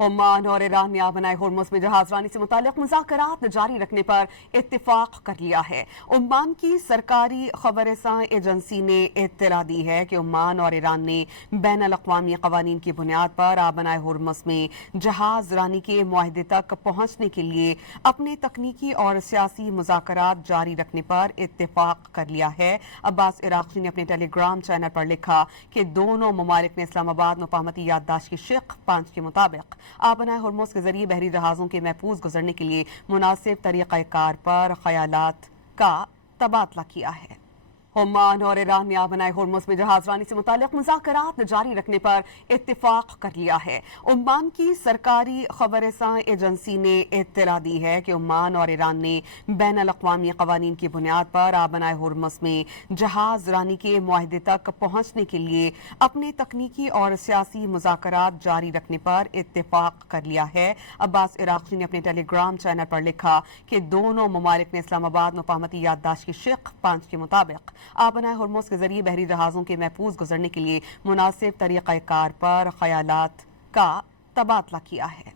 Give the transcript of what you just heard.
Oman और Iran ने आबनाए Hormuz में जहाज़रानी से मुताल्लिक़ मुज़ाकरात जारी रखने पर इत्तिफ़ाक़ कर लिया है। ओमान की सरकारी ख़बरसां एजेंसी ने इत्तला दी है कि ओमान और ईरान ने बैनुल-अक़वामी क़वानीन की बुनियाद पर आबनाए होर्मुज़ में जहाज़रानी के मुआहदे तक पहुँचने के लिए अपने तकनीकी और सियासी मुज़ाकरात जारी रखने पर इत्तिफ़ाक़ कर लिया है। अब्बास इराक़ची ने अपने टेलीग्राम चैनल पर लिखा कि दोनों ममालिक ने इस्लामाबाद मुफ़ाहमती याददाश्त की शिक़ 5 के मुताबिक आबनाए होर्मुज़ के जरिए बहरी जहाज़ों के महफूज गुजरने के लिए मुनासिब तरीक़ाकार पर ख़यालात का तबादला किया है। ओमान और ईरान ने आबनाए होर्मुज़ में जहाज़रानी से मुताल्लिक़ मुज़ाकरात जारी रखने पर इत्तिफ़ाक़ कर लिया है। ओमान की सरकारी ख़बरसां एजेंसी ने इत्तला दी है कि ओमान और ईरान ने बैनुल-अक़वामी क़वानीन की बुनियाद पर आबनाए होर्मुज़ में जहाज़रानी के मुआहदे तक पहुँचने के लिए अपने तकनीकी और सियासी मुज़ाकरात जारी रखने पर इत्तिफ़ाक़ कर लिया है। अब्बास इराक़ची ने अपने टेलीग्राम चैनल पर लिखा कि दोनों ममालिक ने इस्लामाबाद मुफ़ाहमती याददाश्त की शिक़ 5 के मुताबिक आबनाए होर्मुज़ के जरिए बहरी जहाज़ों के महफूज गुजरने के लिए मुनासिब तरीक़ाकार पर ख़यालात का तबादला किया है।